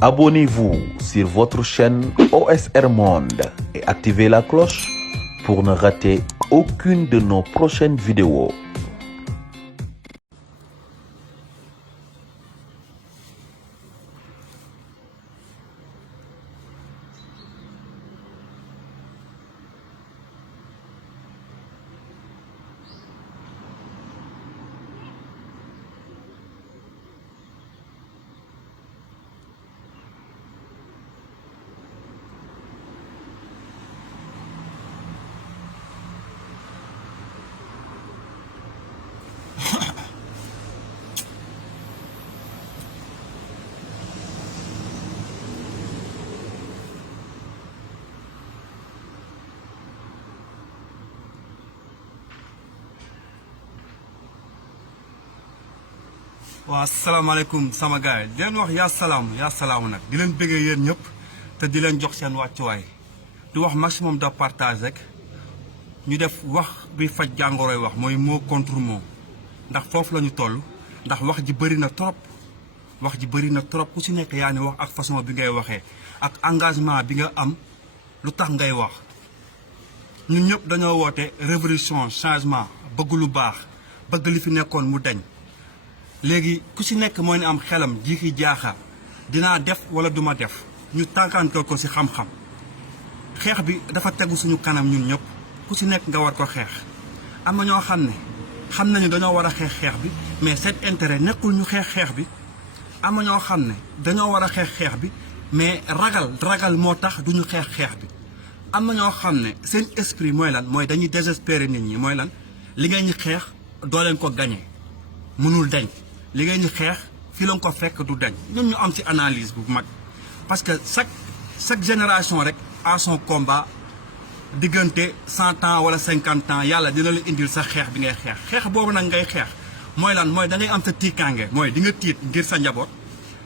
Abonnez-vous sur votre chaîne OSR Monde et activez la cloche pour ne rater aucune de nos prochaines vidéos. waa asalaamaaleykum sama gars yi di leen wax yaa salaamu nag di leen bëggee yéen ñëpp te di leen jox seen wàccuwaay di wax maximum de partage rek ñu def wax bi faj jàngoroy wax mooy mot contre mot ndax foofu la ñu toll ndax wax ji bëri na trop ku si nekk yaa ni wax ak façon bi ngay waxee ak engagement bi nga am lu tax ngay wax ñun ñëpp dañoo woote révolution changement bëgg lu baax bëgg li fi nekkoon mu deñ léegi ku si nekk mooy ne am xelam jiixi jaaxa dinaa def wala duma def ñu tànkaantoo ko si xam-xam xeex bi dafa tegu suñu kanam ñun ñëpp ku si nekk nga war ko xeex am na ñoo xam ne xam nañu dañoo war a xeex bi mais seen intérêt nekkul ñu xeex bi am na ñoo xam ne dañoo war a xeex bi mais ragal moo tax duñu xeex bi am na ñoo xam ne seen esprit mooy lan mooy dañuy désespérer nit ñi mooy lan li ngay ñu xeex doo leen ko gañe mënul dañ li ngay ñu xeex fii la ko fekk du dañ ñun ñu am ci analyse bu mag parce que chaque génération rek a son combat diggante 100 ans wala 50 ans yàlla dina la indil sa xeex bi ngay xeex boobu nag ngay xeex mooy lan mooy da ngay am sa tiikaange mooy di nga tiit ngir sa njaboot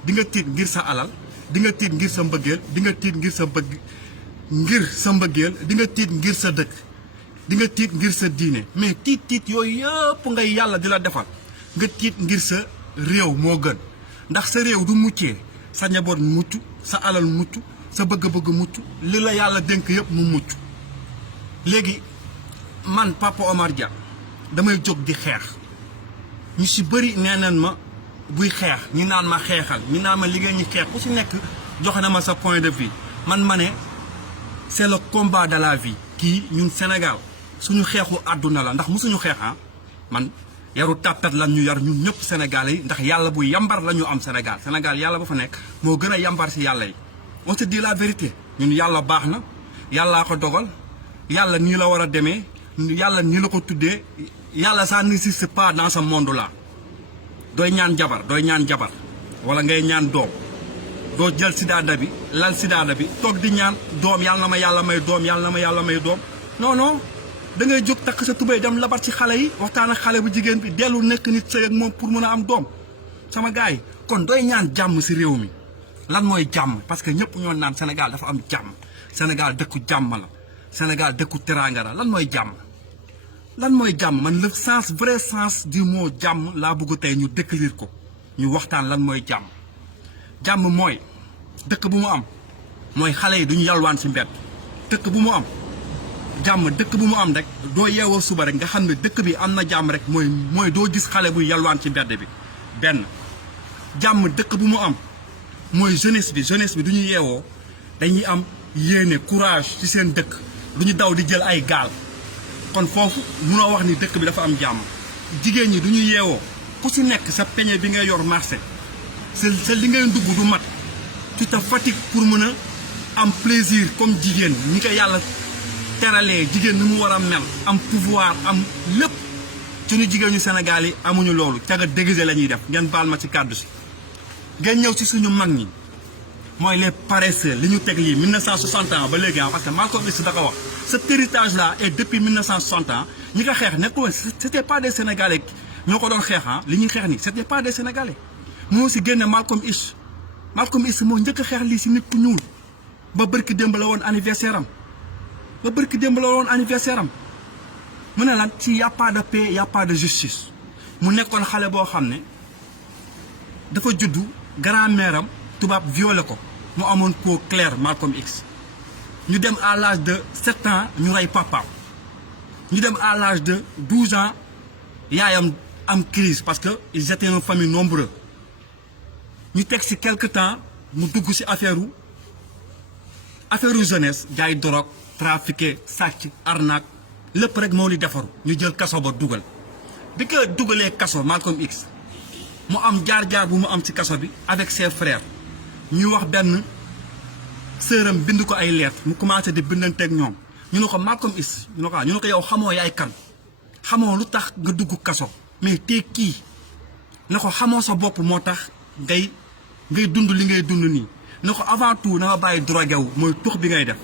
di nga tiit ngir sa alal di nga tiit ngir sa mbëggeel di nga tiit ngir sa mbëggeel di nga tiit ngir sa dëkk di nga tiit ngir sa diine mais tiit yooyu yëpp ngay yàlla di la defal nga tiit ngir sa réew moo gën ndax sa réew du muccee sa njaboot mucc sa alal mucc sa bëgg-bëgg mucc li la yàlla dénk yëpp mu mucc léegi man Papa Omar Dia damay jóg di xeex ñu si bëri nee nañ ma buy xeex ñu naan ma xeexal ñu naan ma liggéey ñi xeex ku si nekk joxe na ma sa point de vue man ma ne c'est le combat de la vie kii ñun Sénégal suñu xeexu àdduna la ndax musuñu xeex man yaru tàppet lan ñu yar ñun ñëpp Sénégalais yi ndax yàlla bu yambar la ñu am Sénégal yàlla ba fa nekk moo gën a yambar si yàlla yi on se dit la vérité ñun yàlla baax na yàllaa ko dogal yàlla nii la war a demee yàlla nii la ko tuddee yàlla ça n'existe pas dans ce monde là dooy ñaan jabar wala ngay ñaan doom doo jël sidaada bi lal sidaada bi toog di ñaan doom yàlla na ma yàlla may doom yàlla na ma yàlla may doom non da ngay jóg takk sa tubéy dem labat ci xale yi waxtaan ak xale bu jigéen bi dellu nekk nit sëy ak moom pour mën a am doom sama gars yi kon dooy ñaan jàmm si réew mi lan mooy jàmm parce que ñëpp ñoo naan Sénégal dafa am jàmm Sénégal dëkku jàmm la Sénégal dëkku teraanga la lan mooy jàmm man le vrai sens du mot jàmm laa bëgg tey ñu décrire ko ñu waxtaan lan mooy jàmm mooy dëkk bu mu am mooy xale yi duñu yalwaan si mbedd dëkk bu mu am rek doo yeewoo suba rek nga xam ne dëkk bi am na jàmm rek mooy doo gis xale buy yalwaan ci mbedd bi benn jàmm dëkk bu mu am mooy jeunesse bi du ñu yeewoo dañuy am yéene courage ci seen dëkk du ñu daw di jël ay gaal kon foofu munoo wax ni dëkk bi dafa am jàmm jigéen ñi du ñu yeewoo ku si nekk sa peñe bi ngay yor marché sa li ngay dugg du mat tu te fatigues pour mën a am plaisir comme jigéen ñi ko yàlla teralee jigéen ni mu war a mel am pouvoir am lépp suñu jigéen ñu Sénégal yi amuñu loolu caga déguisé la ñuy def ngeen baal ma ci kàddu si ngeen ñëw ci suñu mag ñi mooy les paresseux li ñu teg lii 1960 ans ba léegi parce que Malcolm X da ko wax cet héritage là et depuis 1960 ans ñi ko xeex nekkul c'était pas des Sénégalais ñoo ko doon xeex li ñuy xeex ni c'était pas des Sénégalais moo si génne Malcolm X moo njëkk a xeex lii si nit ku ñuul ba bërki démb la woon anniversaire am mu ne lan ci y a pas de paix y a pas de justice mu nekkoon xale boo xam ne dafa juddu grand-mère am tubaab violé ko mu amoon peau claire Malcolm X. ñu dem à l'âge de 7 ans ñu rey papaam ñu dem à l'âge de 12 ans yaayam am crise parce que ils étaient une famille nombreuse ñu teg ci quelque temps mu dugg ci affaire jeunesse jaay drogue trafiqué sàcc arnaque lépp rek moo li defaru ñu jël kaso ba dugal bi ko dugalee kaso Malcolm X mu am jaar-jaar bu mu am ci kaso bi avec ses frères ñu wax benn sëram bind ko ay lettres mu commencé di bindanteeg ñoom ñu ne ko Malcolm X ñu ne ko yow xamoo yaay kan xamoo lu tax nga dugg kaso mais te kii ne ko xamoo sa bopp moo tax ngay dund li ngay dund nii ne ko avant tout na nga bàyyi drogue wu mooy tux bi ngay def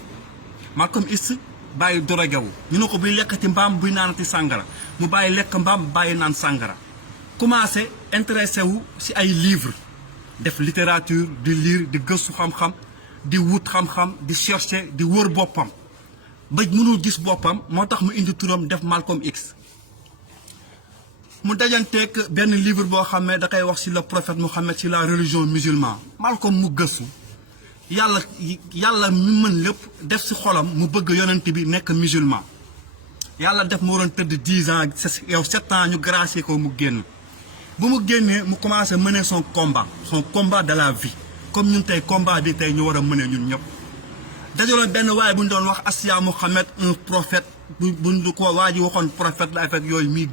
Malcolm X bàyyi drogue wu ñu ne ko buy lekkati mbaam buy naanati sàngara mu bàyyi lekk mbaam bàyyi naan sàngara commencé intéressé wu ci ay livres def littérature di lire di gëstu xam-xam di wut xam-xam di chercher di wër boppam ba mënul gis boppam moo tax mu indi turam def Malcolm X mu dajanteeg benn livre boo xam ne da koy wax ci le prophète Mohammed ci la religion musulmane Malcolm mu gëstu yàlla mi mën lépp def ci xolam mu bëgg yonent bi nekk musulman yàlla def mu waroon tëdd 10 ans yow 7 ans ñu gracier ko mu génn bu mu génnee mu commencé mener son combat de la vie comme ñun tey combat bi tey ñu war a mëne ñun ñëpp dajaloon benn waaye bu ñu doon wax Assia Mohammed un prophète bu ko waa ji waxoon prophète la fekk yooyu miy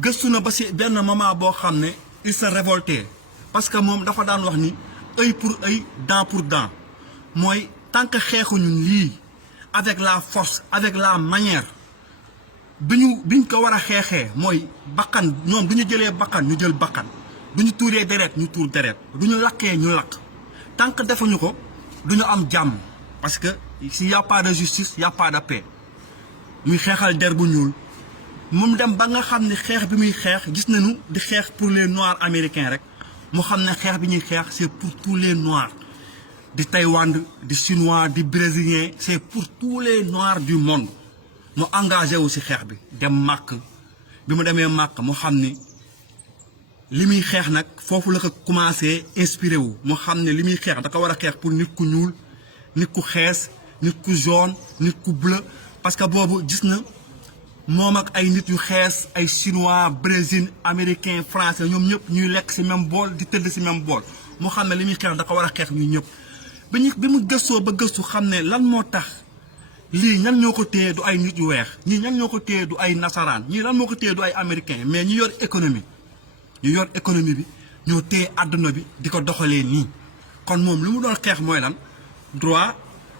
gëstu na ba ci benn moment boo xam ne il se révoltait parce que moom dafa daan wax ni œil pour œil dent pour dent mooy tant que xeexuñu lii avec la force avec la manière biñ ko war a xeexee mooy bakkan ñoom du ñu jëlee bakkan ñu jël bakkan du ñu tuuree deret ñu tuur deret du ñu lakkee ñu lakk tant que defuñu ko du ñu am jàmm parce que s'il y a pas de justice y a pas de paix muy xeexal der bu ñuul moom dem ba nga xam ne xeex bi muy xeex gis nañu di xeex pour les noirs américains rek mu xam ne xeex bi ñuy xeex c'est pour tous les noirs di Taïwan di chinois di brésilien c'est pour tous les noirs du monde mu engagé wu ci xeex bi dem màkk bi mu demee màkk mu xam ni li muy xeex nag foofu la ko commencé inspiré wu mu xam ne li muy xeex da ko war a xeex pour nit ku ñuul nit ku xees nit ku jaune nit ku bleu parce que boobu gis na moom ak ay nit yu xees ay chinois brésil américain français ñoom ñëpp ñuy lekk ci même bool di tëdd ci même bool mu xam ne li muy xeex da ko war a xeex ñu ñëpp bi mu gëstoo ba gëstu xam ne lan moo tax lii ñan ñoo ko téye du ay nit yu weex ñii ñan ñoo ko téye du ay nasaraan ñii lan moo ko téye du ay américain mais ñu yor économie bi ñoo téye àdduna bi di ko doxalee nii kon moom li mu doon xeex mooy lan droit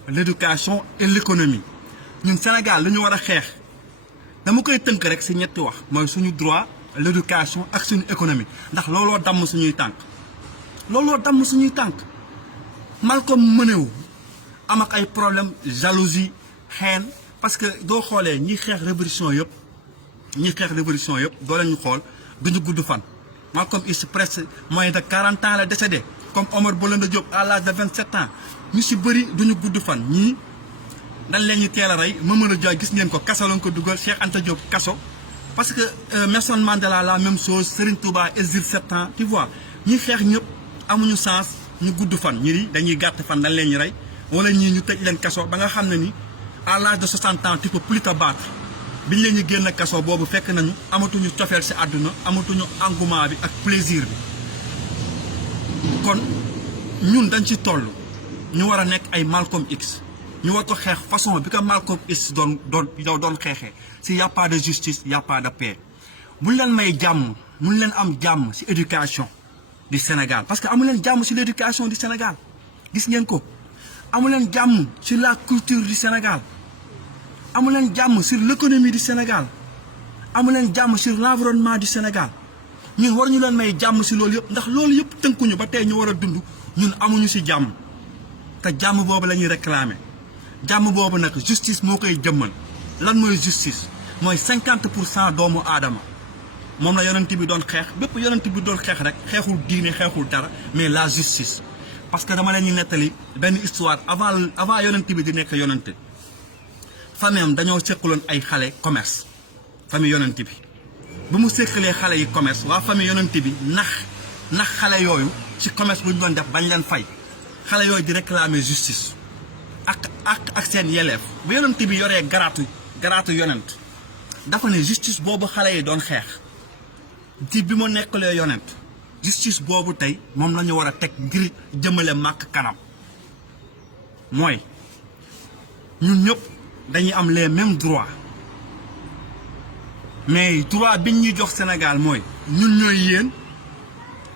l'éducation et l'économie ñun Sénégal li ñu war a xeex dama koy tënk rek ci ñetti wax mooy suñu droit l'éducation ak suñu économie ndax looloo damm suñuy tànk Malcolm mënewu am ak ay problème jalousie haine parce que doo xoolee ñi xeex révolution yëpp doo leen ñu xool duñu gudd fan Malcolm X presque moins de 40 ans la décédé comme Omar Blondin Diop à l'âge de 27 ans ñu ci bëri duñu gudd fan ñii dañ leen ñu teel a rey Mamadou Dia gis ngeen ko kaso lañ ko dugal Cheikh Anta Diop kaso parce que Nelson Mandela la même chose Serigne Touba exil 7 ans tu vois ñi xeex ñëpp amuñu sens ñu gudd fan ñii dañuy gàtt fan dañ leen ñu rey wala ñii ñu tëj leen kaso ba nga xam ne ni à l'âge de 60 ans tu peux plus te battre biñ leen ñu génn kaso boobu fekk nañu amatuñu cofeel ci àdduna amatuñu engouement bi ak plaisir bi kon ñun dañ ci toll ñu war a nekk ay Malcolm X ñu war ko xeex façon bi ko Malcolm X doon xeexee si y a pas de justice y a pas de paix buñ leen may jàmm mun leen am jàmm ci éducation du Sénégal parce que amu leen jàmm ci l'éducation du Sénégal gis ngeen ko amu leen jàmm sur la culture du Sénégal amu leen jàmm sur l'économie du Sénégal amu leen jàmm sur l'environnement du Sénégal ñun war ñu leen may jàmm ci loolu yëpp ndax loolu yëpp tënkuñu ba tey ñu war a dund ñun amuñu ci jàmm te jàmm boobu la ñuy réclamer jàmm boobu nag justice moo koy jëmmal lan mooy justice mooy 50% doomu aadama moom la yonent bi doon xeex bépp yonent bi doon xeex rek xeexul diine xeexul dara mais la justice parce que dama leen ñu nettali benn histoire avant yonent bi di nekk yonent famille am dañoo seqaloon ay xale commerce famille yonent bi bu mu seqalee xale yi commerce waa famille yonent bi nax xale yooyu ci commerce bu ñu doon def bañ leen fay xale yooyu di réclamer justice ak seen yelleef bu yonent bi yoree garaatu yonent dafa ne justice boobu xale yi doon xeex ci bi mu nekkulee yonent justice boobu tey moom la ñu war a teg ngir jëmale màkk kanam mooy ñun ñëpp dañuy am les mêmes droits mais droit biñ ñuy jox Sénégal mooy ñun ñooy yéen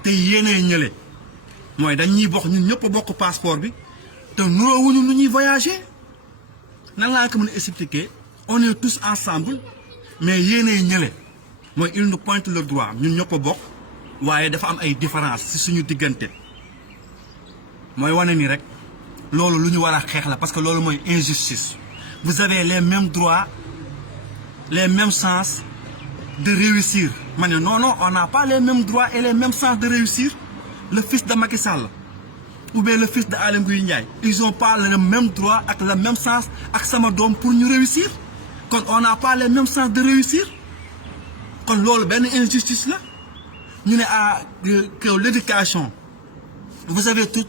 te yéenay ñële mooy dañuy bokk ñun ñëpp a bokk passeport bi te nuroowuñu nu ñuy voyager nan laa ko mën a expliquer on est tous ensemble mais yéenay ñële mooy il nous pointe le droit ñun ñëpp a bokk waaye dafa am ay différence ci suñu diggante mooy wane ni rek loolu lu ñu war a xeex la parce que loolu mooy injustice vous avez les mêmes droits les mêmes chances de réussir ma ne non on n'a pas les mêmes droits et les mêmes chances de réussir le fils de Macky Sall ou bien le fils de Aly Ngouille Ndiaye ils ont pas le même droit ak la même chance ak sama doom pour ñu réussir kon on n'a pas les mêmes chances de réussir kon loolu benn injustice la ñu ne que l'éducation vous avez toutes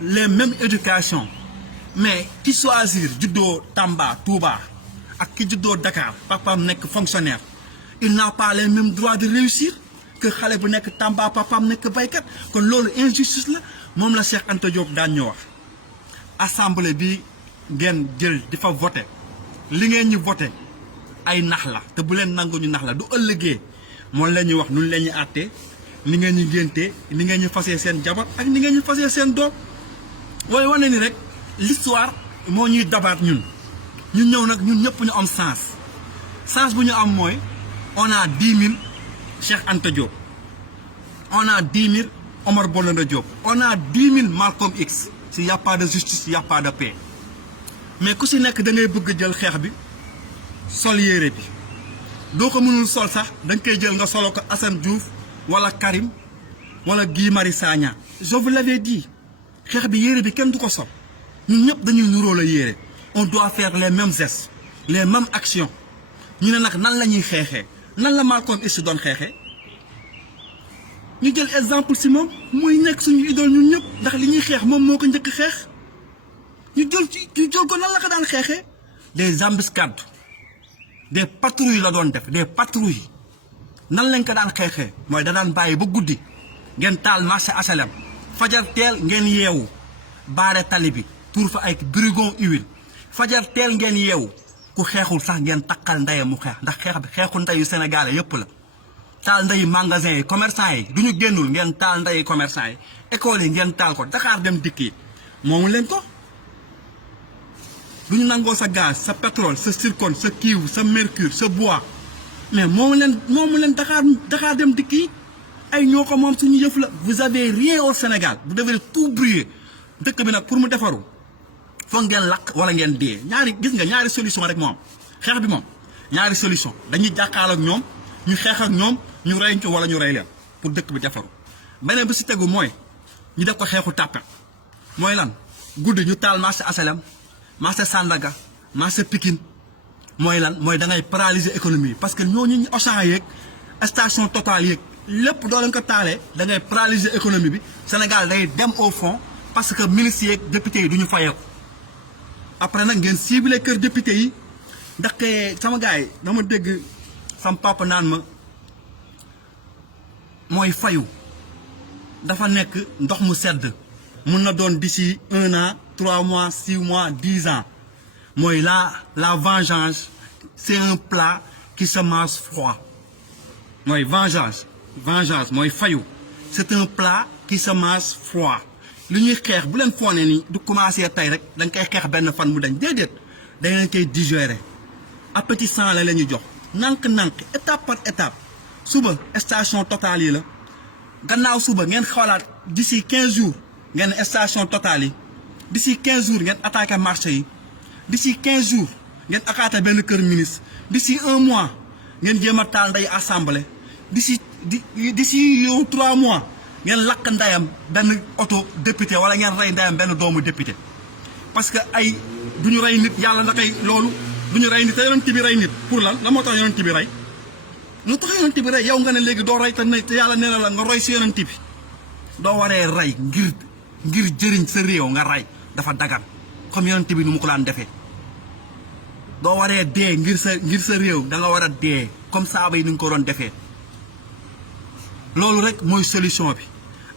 les mêmes éducations mais ki choisir juddoo Tamba Touba ak ki juddoo Dakar papaam nekk fonctionnaire il n'a pas les mêmes droits de réussir que xale bu nekk Tamba papaam nekk baykat kon loolu injustice la moom la Cheikh Anta Diop daan ñu wax assemblée bi ngeen jël di fa voté li ngeen ñu voté ay nax la te bu leen nangu ñu nax la du ëllëgee moom la ñuy wax nun la ñuy àttee ni ngeen ñu géntee ni ngeen ñu fasee seen jabar ak ni ngeen ñu fasee seen doom waaye wane ni rek l'histoire moo ñuy dabaat ñun ñëw nag ñun ñëpp ñu am sens bu ñu am mooy on a 10 000 Cheikh Anta Diop on a 10 000 Omar Blondin Diop on a 10 000 Malcolm X s'il y a pas de justice il y a pas de paix mais ku si nekk da ngay bëgg jël xeex bi sol yére bi doo ko mënul sol sax da nga koy jël nga solo ko Assane Diouf wala Karim wala Guy Marius Sagna je vous l'avais dit xeex bi yére bi kenn du ko sol ñun ñëpp dañuy nuróo la yére on doit faire les mêmes gestes les mêmes actions ñu ne nag nan la ñuy xeexee nan la Malcolm X doon xeexee ñu jël exemple si moom muy nekk suñu idole ñun ñëpp ndax li ñuy xeex moom moo ko njëkk xeex ñu jël ko nan la ko daan xeexee des embuscades des patrouilles la doon def des patrouilles nan lañ ko daan xeexee mooy da daan bàyyi ba guddi ngeen taal marché HLM fajar teel ngeen yeewu baare tali bi tuur fa ay burigon huile fajar teel ngeen yeewu ku xeexul sax ngeen takkal ndeyam mu xeex ndax xeex bi xeexu ndeyu Sénégalais yëpp la taal ndeyu magasin yi commerçant yi du ñu génnul ngeen taal ndeyu commerçant yi école yi ngeen taal ko Dakar dem dikk yi moomu leen ko du ñu nangoo sa gaz sa pétrole sa zircon sa cuivre sa mercure sa bois mais moomu leen Dakar dem dikk yi ay ñoo ko moom suñu yëf la vous avez rien au Sénégal vous devez tout brûler dëkk bi nag pour mu defaru foog ngeen lakk wala ngeen dee ñaari solution rek moo am xeex bi moom ñaari solution dañuy jàkkaarloo ak ñoom ñu xeex ak ñoom ñu rey ñu wala ñu rey leen pour dëkk bi defaru beneen bi si tegu mooy ñu def ko xeexu tàppet mooy lan guddi ñu taal marché HLM marché Sandaga marché Pikine mooy lan mooy da ngay paralyser économie parce que ñooñu ñu Auchan yeeg station Total yeeg lépp doo leen ko taalee da ngay paralyser économie bi Sénégal day dem au fond parce que ministres yeeg députés yi du ñu fayeeku après nag ngeen ciblé kër député yi ndaxte sama gars yi dama dégg sama papa naan ma mooy fayu dafa nekk ndox mu sedd mun na doon d'ici 1 an 3 mois 6 mois 10 ans mooy la vengeance c'est un plat qui se mange froid mooy vengeance mooy fayu c'est un plat qui se mange froid li ñuy xeex bu leen foone ni du commencer tey rek da nga koy xeex benn fan mu dañ déedéet da ngeen koy digérer appétissant la ñuy jox nànk-nànk étape par étape suba station Total yi la gannaaw suba ngeen xoolaat d'ici 15 jours ngeen station Total yi d'ici 15 jours ngeen attaqué marché yi d'ici 15 jours ngeen attaqué benn kër ministre d'ici 1 mois ngeen jéem a taal nday assemblée d'ici 3 mois ngeen lakk ndayam benn auto député wala ngeen rey ndayam benn doomu député parce que ay du ñu rey nit yàlla da koy loolu du ñu rey nit te yonent bi rey nit pour lan la moo tax yonent bi rey lu tax yonent bi rey yow nga ne léegi doo rey te yàlla nee na la nga roy si yonent bi doo waree rey ngir jëriñ sa réew nga rey dafa dagan comme yonent bi nu mu ko daan defee doo waree dee ngir sa réew da nga war a dee comme saaba yi ni nga ko doon defee loolu rek mooy solution bi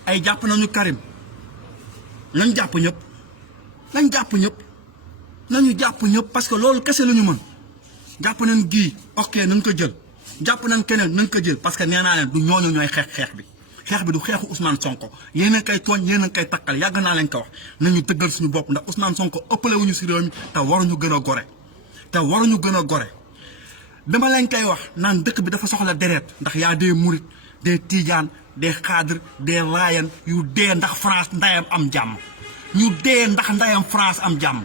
ay jàpp nañu Karim nañ jàpp ñëpp nañu jàpp ñëpp parce que loolu kese la ñu mën jàpp nañ gii ok nañ ko jël jàpp nañ keneen nañ ko jël parce que nee naa leen du ñooñu ñooy xeex bi du xeexu Ousmane Sonko yéen a koy tooñ yéen a koy takkal yàgg naa leen ko wax nañu dëggal suñu bopp ndax Ousmane Sonko ëppale wuñu si réew mi te waruñu gën a gore dama leen koy wax naan dëkk bi dafa soxla deret ndax yaa des murit des tijaan des xaadir des laayan yu dee ndax France ndayam am jàmm ñu dee ndax ndayam France am jàmm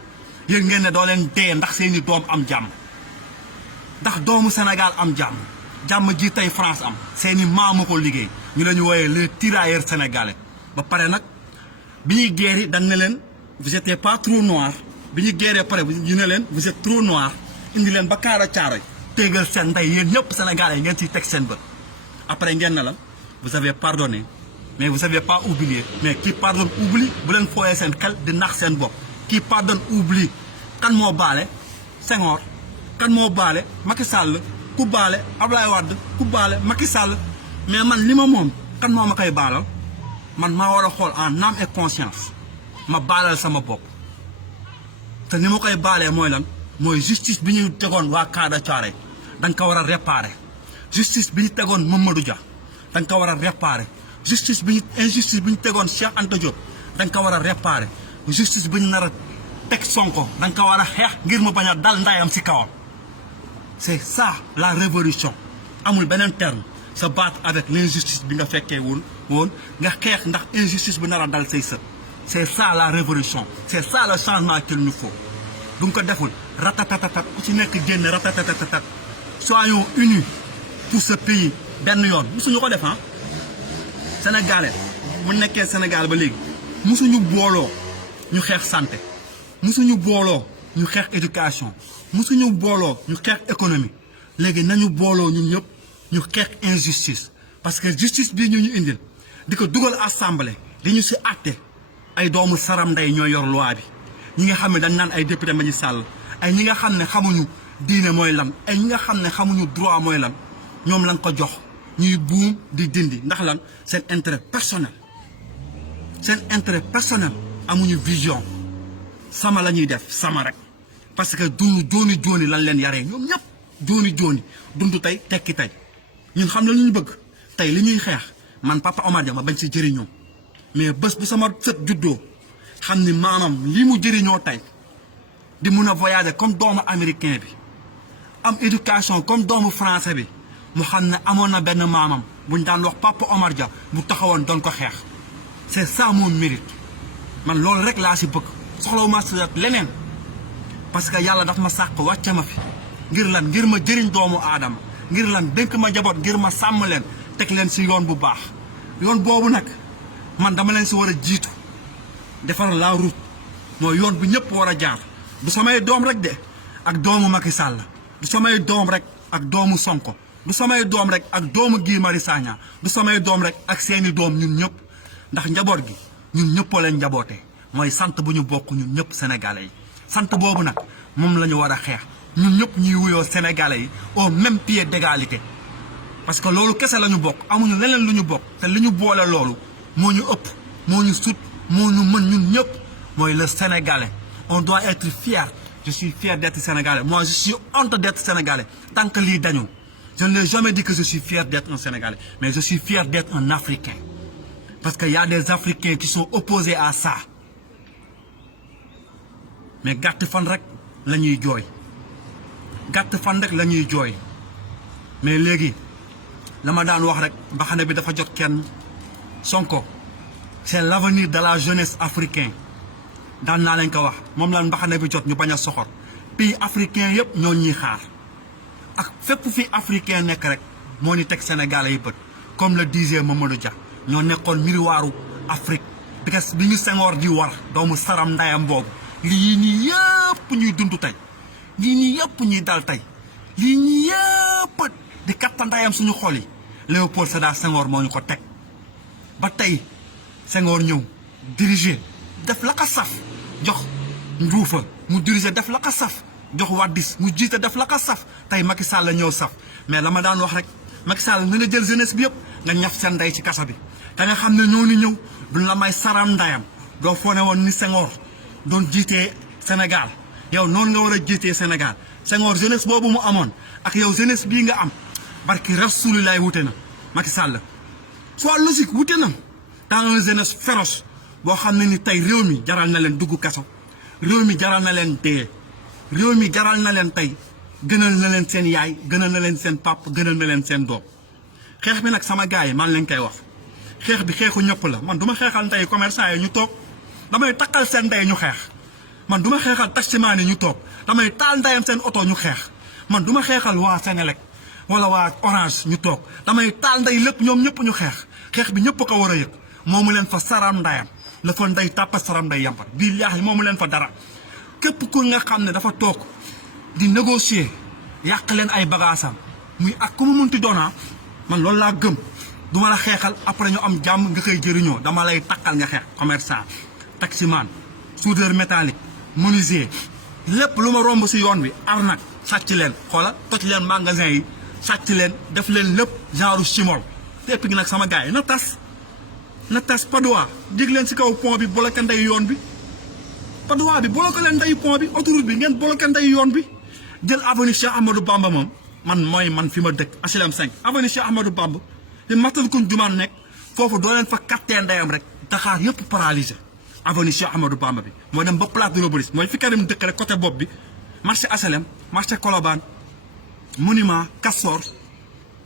yéen ngeen ne doo leen dee ndax seeni doom am jàmm ndax doomu Sénégal am jàmm ji tey France am seeni maamu ko liggéey ñu la ñu wooyee les tirailleurs sénégalais ba pare nag bi ñuy guerre dañ ne leen vous étiez pas trop noir bi ñu guerre pare ñu ne leen vous êtes trop noir indi leen ba kaara caaro yi téegal seen ndey yéen ñëpp sénégalais ngeen ciy teg seen bët après ngeen ne la vous avez pardonné mais vous avez pas oublié mais qui pardonne oublie bu leen fooyee seen xel di nax seen bopp qui pardonne oublie kan moo baale Senghor kan moo baale Macky Sall ku baale Ablaye Wade ku baale Macky Sall mais man li ma moom kan moo ma koy baalal man maa war a xool en âme et conscience ma baalal sama bopp te ni ma koy baalee mooy lan mooy justice bi ñu tegoon waa Kaada Thiaroye da nga ko war a réparer justice bi ñu tegoon Mamadou Dia da nga ko war a réparer injustice bi ñu tegoon Cheikh Anta Diop da nga ko war a réparer justice bi ñu nar a teg Sonko da nga ko war a xeex ngir mu bañ a dal ndayam si kawam c'est ça la révolution amul beneen terme se battre avec l'injustice bi nga fekkee woon nga xeex ndax injustice bi nar a dal say sët c'est ça la révolution c'est ça le changement qu'il nous faut bu nga ko deful ratatatatat ku ci nekk génn ratatatatat soyons unis pour ce pays benn yoon musuñu ko def sénégalais mu nekkee Sénégal ba léegi musuñu booloo ñu xeex santé musuñu booloo ñu xeex éducation musuñu booloo ñu xeex économie léegi nañu booloo ñun ñëpp ñu xeex injustice parce que justice bii ñu indil di ko dugal assemblée di ñu si àtte ay doomu saram nday ñooy yor loi bi ñi nga xam ne dañ naan ay député Macky Sall ay ñi nga xam ne xamuñu diine mooy lan ay ñi nga xam ne xamuñu droit mooy lan ñoom lañ ko jox ñuy buum di dindi ndax lan seen intérêt personnel amuñu vision sama la ñuy def sama rek parce que dund jooni lan leen yaree ñoom ñëpp jooni dund tey tekki tey ñun xam na lu ñu bëgg tey li ñuy xeex man Papa Omar Dia ma bañ si jëriñoo mais bés bu sama sët juddoo xam ni maanaam lii mu jëriñoo tey di mun a voyager comme doomu américain bi am éducation comme doomu français bi mu xam ne amoon na benn maamam buñ daan wax Papa Omar Dia bu taxawoon doon ko xeex c'est ça mon mérite man loolu rek laa si bëgg soxlawuma si leneen parce que yàlla daf ma sàq wàcce ma fi ngir lan ngir ma jëriñ doomu aadama ngir lan dénk ma njaboot ngir ma sàmm leen teg leen si yoon bu baax yoon boobu nag man dama leen si war a jiitu defar la route mooy yoon bu ñëpp war a jaar du samay doom rek de ak doomu Macky Sall du samay doom rek ak doomu Sonko du samay doom rek ak doomu Guy Marius Sagna du samay doom rek ak seeni doom ñun ñëpp ndax njaboot gi ñun ñëpp leen njabootee mooy sant bu ñu bokk ñun ñëpp sénégalais yi sant boobu nag moom la ñu war a xeex ñun ñëpp ñuy wuyoo sénégalais yi au même pied d'égalité parce que loolu kese la ñu bokk amuñu leneen lu ñu bokk te li ñu boole loolu moo ñu ëpp moo ñu sut moo ñu mën ñun ñëpp mooy le sénégalais on doit être fier je suis fier d'être sénégalais moi je suis honte d'être sénégalais tant que lii dañu je ne l'ai jamais dit que je suis fier d'être un sénégalais mais je suis fier d'être un africain parce que y a des africains qui sont opposés à ça mais gàtt fan rek la ñuy jooy mais léegi la ma daan wax rek mbaxane bi dafa jot kenn Sonko c'est l'avenir de la jeunesse africain daan naa leen ko wax moom la mbaxane bi jot ñu bañ a soxor pays africain yëpp ñoo ñuy xaar ak fépp fi africain nekk rek moo ñu teg Sénégalais yi bët comme le disait Mamadou Dia ñoo nekkoon miroiru Afrique parce que bi ñu Senghor di war doomu saram ndayam boobu lii nii yëpp ñuy dund tey lii nii yëpp ñuy dal tey lii nii yëpp di katta ndayam suñu xol yi Léopold Sédar Senghor moo ñu ko teg ba tey Senghor ñëw diriger def la ka saf jox Njuufa mu diriger def la ka saf jox Wadis mu jiite def la ka saf tey Macky Sall la ñëw saf mais la ma daan wax rek Macky Sall na nga jël jeunesse bi yëpp nga ñaf seen ndey ci kasa bi te nga xam ne ñooñu ñëw duñ la may saram ndayam doo foone woon ni Senghor doon jiitee Sénégal yow noonu nga war a jiitee Sénégal Senghor jeunesse boobu mu amoon ak yow jeunesse bii nga am barki Rasulilaay wute na Macky Sall soit logique wute na dans une jeunesse féroce boo xam ne ni tey réew mi jaral na leen dugg kaso réew mi jaral na leen dee réew mi jaral na leen tey gënal na leen seen yaay gënal na leen seen pap gënal na leen seen doom xeex bi nag sama gars yi man leen koy wax xeex bi xeexu ñëpp la man du ma xeexal tey commerçant yi ñu toog damay takkal seen ndey ñu xeex man du ma xeexal taximaan yi ñu toog damay taal ndeyam seen oto ñu xeex man du ma xeexal waa Senelec wala waa Orange ñu toog damay taal ndey lépp ñoom ñëpp ñu xeex bi ñëpp ko war a yëg moomu leen fa saram ndayam la fa ndey tàppa saram nday yambar billaahi moomu leen fa dara képp ku nga xam ne dafa toog di négocier yàq leen ay bagaasam muy ak ku mu munti doona man loolu laa gëm du ma la xeexal après ñu am jàmm nga koy jëriñoo dama lay takkal nga xeex commerçant taximan soudeur métallique menuisier lépp lu ma romb si yoon bi arnaque sàcc leen xoola toj leen magasin yi sàcc leen def leen lépp genre chimol tepp gi nag sama gars yi na tas Padoa jég leen si kaw pont bi bloqué ndey yoon bi Padoa bi bloqué leen ndey pont bi autoroute bi ngeen bloqué ndey yoon bi jël avenue Cheikh Ahmadou Bamba moom man fi ma dëkk HLM 5 avenue Cheikh Ahmadou Bamba te matal kuñ jumaan nekk foofu doo leen fa kattee ndeyam rek Dakar yëpp paralysé avenue Cheikh Ahmadou Bamba bi mooy dem ba place de l'Obélisque mooy fi Karim dëkk rek côté bopp bi marché HLM marché Colobane monument Castor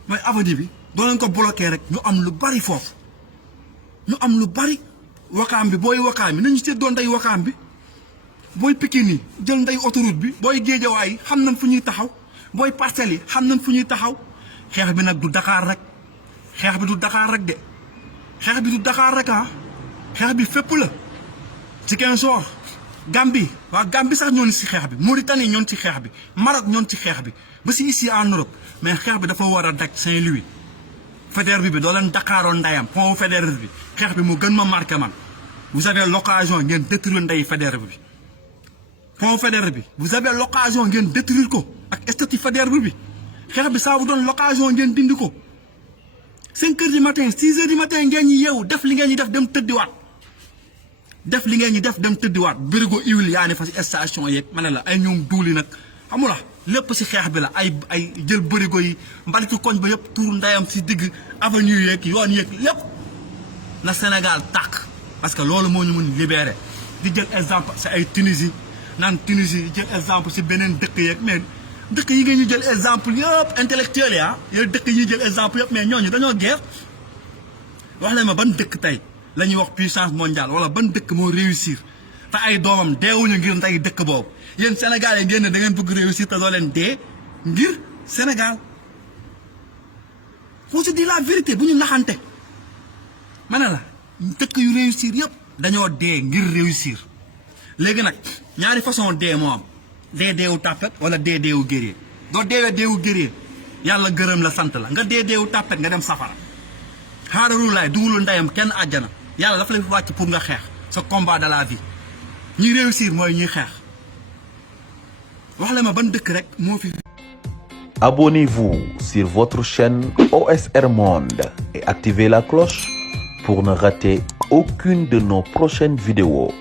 mooy avenue bi doo leen ko bloqué rek ñu am lu bari foofu ñu am lu bari wakaam bi booy wakaam bi nañu seet doon ndey wakaam bi booy Pikine yi jël ndey autoroute bi booy Géejawaay yi xam nañ fu ñuy taxaw booy Parcelles yi xam nañ fu ñuy taxaw xeex bi nag du Dakar rek xeex bi du Dakar rek de xeex bi du Dakar rek xeex bi fépp la Ziguinchor Gambie waa Gambie sax ñoon si xeex bi Mauritanie ñoon ci xeex bi Maroc ñoon ci xeex bi ba si ici en Europe mais xeex bi dafa war a daj Saint-Louis Faidherbe bi doo leen Dakaroon ndayam pont Faidherbe bi xeex bi mu gën ma marqué man vous avez l'occasion ngeen détruire ndey Faidherbe bi pont Faidherbe bi vous avez l'occasion ngeen détruire ko ak statue Faidherbe bi xeex bi saa bu doon l'occasion ngeen dindi ko 5 heures du matin 6 heures du matin ngeen ñi yeewu def li ngeen ñi def dem tëddiwaat def li ngeen ñi def dem tëddiwaat bërigo huile yaa ne fa si station yeeg ma ne la ay ñoom duuli nag xamula lépp si xeex bi la ay jël bërigo yi mbalitu koñ ba yëpp tuur ndayam si digg avenue yeeg yoon yeeg lépp na Sénégal tàkk parce que loolu moo ñu mun libéré di jël exemple si ay Tunisie naan Tunisie jël exemple si beneen dëkk yeeg mais dëkk yi ngeen ñu jël exemple yëpp intellectuel ya yooyu dëkk yi ñuy jël exemple yëpp mais ñooñu dañoo guerre wax leen ma ban dëkk tey la ñuy wax puissance mondiale wala ban dëkk moo réussir te ay doomam deewuñu ngir ndey dëkk boobu yéen Sénégal yi ngeen ne da ngeen bëgg réussir te doo leen dee ngir Sénégal faut se dire la vérité bu ñu naxante ma ne la dëkk yu réussir yëpp dañoo dee ngir réussir léegi nag ñaari façon dee moo am dee deewu tàppet wala dee deewu guerrier doo deewee deewu guerrier yàlla gërëm la sant la nga dee deewu tàppet nga dem safara xaararu laay dugulu ndeyam kenn àjjana yàlla dafa lay wàcc pour nga xeex sa combat de la vie ñuy réussir mooy ñuy xeex wax la ma ban dëkk rek moo fi. Abonnez-vous sur votre chaîne OSR Monde et activez la cloche pour ne rater aucune de nos prochaines vidéos.